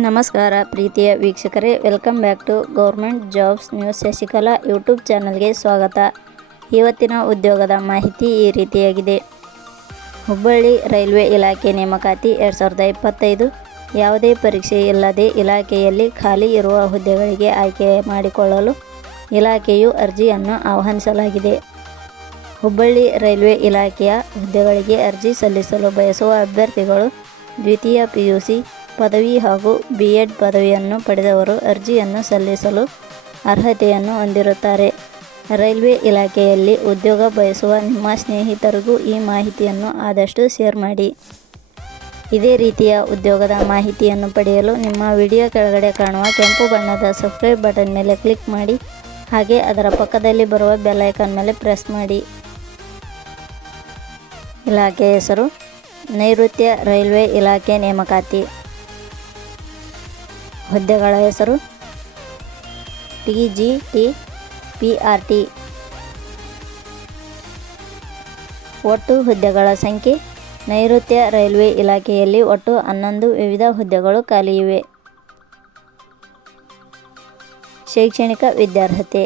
ನಮಸ್ಕಾರ ಪ್ರೀತಿಯ ವೀಕ್ಷಕರೇ welcome back to government jobs news Shashikala YouTube ಚಾನಲ್ಗೆ ಸ್ವಾಗತ. ಇವತ್ತಿನ ಉದ್ಯೋಗದ ಮಾಹಿತಿ ಈ ರೀತಿಯಾಗಿದೆ. ಹುಬ್ಬಳ್ಳಿ ರೈಲ್ವೆ ಇಲಾಖೆ ನೇಮಕಾತಿ ಎರಡು ಸಾವಿರದ ಇಪ್ಪತ್ತೈದು. ಯಾವುದೇ ಪರೀಕ್ಷೆ ಇಲ್ಲದೆ ಇಲಾಖೆಯಲ್ಲಿ ಖಾಲಿ ಇರುವ ಹುದ್ದೆಗಳಿಗೆ ಆಯ್ಕೆ ಮಾಡಿಕೊಳ್ಳಲು ಇಲಾಖೆಯು ಅರ್ಜಿಯನ್ನು ಆಹ್ವಾನಿಸಲಾಗಿದೆ. ಹುಬ್ಬಳ್ಳಿ ರೈಲ್ವೆ ಇಲಾಖೆಯ ಹುದ್ದೆಗಳಿಗೆ ಅರ್ಜಿ ಸಲ್ಲಿಸಲು ಬಯಸುವ ಅಭ್ಯರ್ಥಿಗಳು ದ್ವಿತೀಯ ಪಿಯುಸಿ ಪದವಿ ಹಾಗೂ ಬಿ ಎಡ್ ಪದವಿಯನ್ನು ಪಡೆದವರು ಅರ್ಜಿಯನ್ನು ಸಲ್ಲಿಸಲು ಅರ್ಹತೆಯನ್ನು ಹೊಂದಿರುತ್ತಾರೆ. ರೈಲ್ವೆ ಇಲಾಖೆಯಲ್ಲಿ ಉದ್ಯೋಗ ಬಯಸುವ ನಿಮ್ಮ ಸ್ನೇಹಿತರಿಗೂ ಈ ಮಾಹಿತಿಯನ್ನು ಆದಷ್ಟು ಶೇರ್ ಮಾಡಿ. ಇದೇ ರೀತಿಯ ಉದ್ಯೋಗದ ಮಾಹಿತಿಯನ್ನು ಪಡೆಯಲು ನಿಮ್ಮ ವಿಡಿಯೋ ಕೆಳಗಡೆ ಕಾಣುವ ಕೆಂಪು ಬಣ್ಣದ ಸಬ್ಸ್ಕ್ರೈಬ್ ಬಟನ್ ಮೇಲೆ ಕ್ಲಿಕ್ ಮಾಡಿ, ಹಾಗೆ ಅದರ ಪಕ್ಕದಲ್ಲಿ ಬರುವ ಬೆಲ್ಲೈಕನ್ ಮೇಲೆ ಪ್ರೆಸ್ ಮಾಡಿ. ಇಲಾಖೆ ಹೆಸರು, ನೈಋತ್ಯ ರೈಲ್ವೆ ಇಲಾಖೆ ನೇಮಕಾತಿ. ಹುದ್ದೆಗಳ ಹೆಸರು? T, G, T, P, R, T. ಒಟ್ಟು ಹುದ್ದೆಗಳ ಸಂಖ್ಯೆ? ನೈಋತ್ಯ ರೈಲ್ವೆ ಇಲಾಖೆಯಲ್ಲಿ ಒಟ್ಟು ಹನ್ನೊಂದು ವಿವಿಧ ಹುದ್ದೆಗಳು ಖಾಲಿ ಇವೆ ಶೈಕ್ಷಣಿಕ ವಿದ್ಯಾರ್ಹತೆ?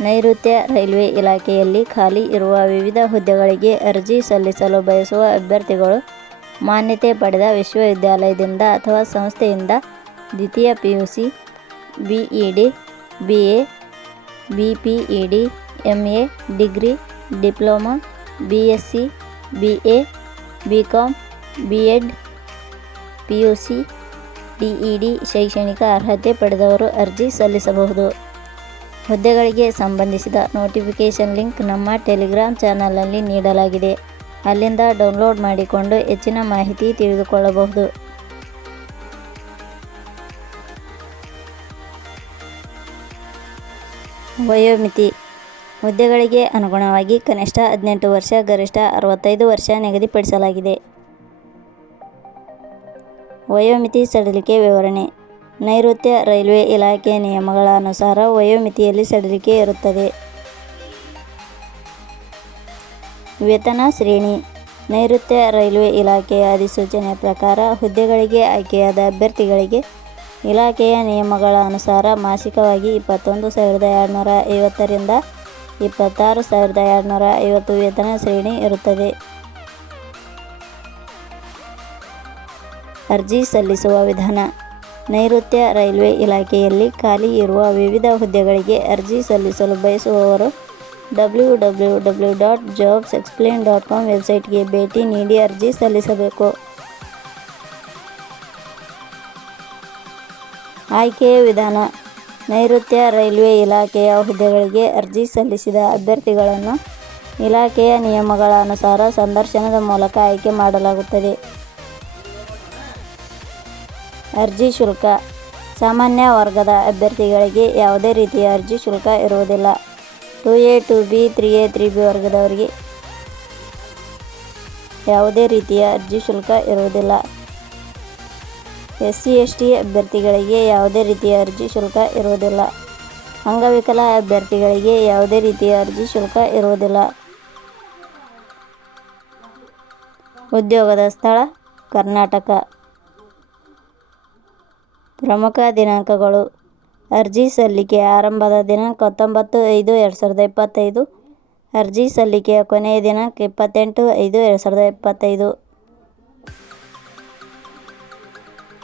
ನೈಋತ್ಯ ರೈಲ್ವೆ ಇಲಾಖೆಯಲ್ಲಿ ಖಾಲಿ ಇರುವ ವಿವಿಧ ಹುದ್ದೆಗಳಿಗೆ ಅರ್ಜಿ ಸಲ್ಲಿಸಲು ಬಯಸುವ ಅಭ್ಯರ್ಥಿಗಳು ಮಾನ್ಯತೆ ಪಡೆದ ವಿಶ್ವವಿದ್ಯಾಲಯದಿಂದ ಅಥವಾ ಸಂಸ್ಥೆಯಿಂದ ದ್ವಿತೀಯ P U C, B E D, B A, B P E D M A, degree, diploma, B S C, B A, B com B Ed, P U C, D E D ಶೈಕ್ಷಣಿಕ ಅರ್ಹತೆ ಪಡೆದವರು ಅರ್ಜಿ ಸಲ್ಲಿಸಬಹುದು. ಹುದ್ದೆಗಳಿಗೆ ಸಂಬಂಧಿಸಿದ notification link ನಮ್ಮ Telegram ಚಾನಲಲ್ಲಿ ನೀಡಲಾಗಿದೆ. ಅಲ್ಲಿಂದ ಡೌನ್ಲೋಡ್ ಮಾಡಿಕೊಂಡು ಹೆಚ್ಚಿನ ಮಾಹಿತಿ ತಿಳಿದುಕೊಳ್ಳಬಹುದು. ವಯೋಮಿತಿ. ಹುದ್ದೆಗಳಿಗೆ ಅನುಗುಣವಾಗಿ ಕನಿಷ್ಠ ಹದಿನೆಂಟು ವರ್ಷ, ಗರಿಷ್ಠ ಅರವತ್ತೈದು ವರ್ಷ ನಿಗದಿಪಡಿಸಲಾಗಿದೆ. ವಯೋಮಿತಿ ಸಡಿಲಿಕೆ ವಿವರಣೆ. ನೈಋತ್ಯ ರೈಲ್ವೆ ಇಲಾಖೆ ನಿಯಮಗಳ ಅನುಸಾರ ವಯೋಮಿತಿಯಲ್ಲಿ ಸಡಿಲಿಕೆ ಇರುತ್ತದೆ. ವೇತನ ಶ್ರೇಣಿ. ನೈಋತ್ಯ ರೈಲ್ವೆ ಇಲಾಖೆಯ ಅಧಿಸೂಚನೆ ಪ್ರಕಾರ ಹುದ್ದೆಗಳಿಗೆ ಆಯ್ಕೆಯಾದ ಅಭ್ಯರ್ಥಿಗಳಿಗೆ ಇಲಾಖೆಯ ನಿಯಮಗಳ ಅನುಸಾರ ಮಾಸಿಕವಾಗಿ ಇಪ್ಪತ್ತೊಂದು ಸಾವಿರದ ಎರಡುನೂರ ಐವತ್ತರಿಂದ ಇಪ್ಪತ್ತಾರು ಸಾವಿರದ ಎರಡುನೂರ ಐವತ್ತು ವೇತನ ಶ್ರೇಣಿ ಇರುತ್ತದೆ. ಅರ್ಜಿ ಸಲ್ಲಿಸುವ ವಿಧಾನ. ನೈಋತ್ಯ ರೈಲ್ವೆ ಇಲಾಖೆಯಲ್ಲಿ ಖಾಲಿ ಇರುವ ವಿವಿಧ ಹುದ್ದೆಗಳಿಗೆ ಅರ್ಜಿ ಸಲ್ಲಿಸಲು ಬಯಸುವವರು W W W dot jobs explain dot com ವೆಬ್ಸೈಟ್ಗೆ ಭೇಟಿ ನೀಡಿ ಅರ್ಜಿ ಸಲ್ಲಿಸಬೇಕು. ಆಯ್ಕೆಯ ವಿಧಾನ. ನೈಋತ್ಯ ರೈಲ್ವೆ ಇಲಾಖೆಯ ಹುದ್ದೆಗಳಿಗೆ ಅರ್ಜಿ ಸಲ್ಲಿಸಿದ ಅಭ್ಯರ್ಥಿಗಳನ್ನು ಇಲಾಖೆಯ ನಿಯಮಗಳ ಅನುಸಾರ ಸಂದರ್ಶನದ ಮೂಲಕ ಆಯ್ಕೆ ಮಾಡಲಾಗುತ್ತದೆ. ಅರ್ಜಿ ಶುಲ್ಕ. ಸಾಮಾನ್ಯ ವರ್ಗದ ಅಭ್ಯರ್ಥಿಗಳಿಗೆ ಯಾವುದೇ ರೀತಿಯ ಅರ್ಜಿ ಶುಲ್ಕ ಇರುವುದಿಲ್ಲ. Two A, two B, three A, three B ವರ್ಗದವರಿಗೆ ಯಾವುದೇ ರೀತಿಯ ಅರ್ಜಿ ಶುಲ್ಕ ಇರುವುದಿಲ್ಲ. ಎಸ್ ಸಿ ಎಸ್ ಟಿ ಅಭ್ಯರ್ಥಿಗಳಿಗೆ ಯಾವುದೇ ರೀತಿಯ ಅರ್ಜಿ ಶುಲ್ಕ ಇರುವುದಿಲ್ಲ. ಅಂಗವಿಕಲ ಅಭ್ಯರ್ಥಿಗಳಿಗೆ ಯಾವುದೇ ರೀತಿಯ ಅರ್ಜಿ ಶುಲ್ಕ ಇರುವುದಿಲ್ಲ. ಉದ್ಯೋಗದ ಸ್ಥಳ, ಕರ್ನಾಟಕ. ಪ್ರಮುಖ ದಿನಾಂಕಗಳು. ಅರ್ಜಿ ಸಲ್ಲಿಕೆ ಆರಂಭದ ದಿನಾಂಕ ಹತ್ತೊಂಬತ್ತು ಐದು ಎರಡು ಸಾವಿರದ ಇಪ್ಪತ್ತೈದು. ಅರ್ಜಿ ಸಲ್ಲಿಕೆಯ ಕೊನೆಯ ದಿನಾಂಕ ಇಪ್ಪತ್ತೆಂಟು ಐದು ಎರಡು ಸಾವಿರದ ಇಪ್ಪತ್ತೈದು.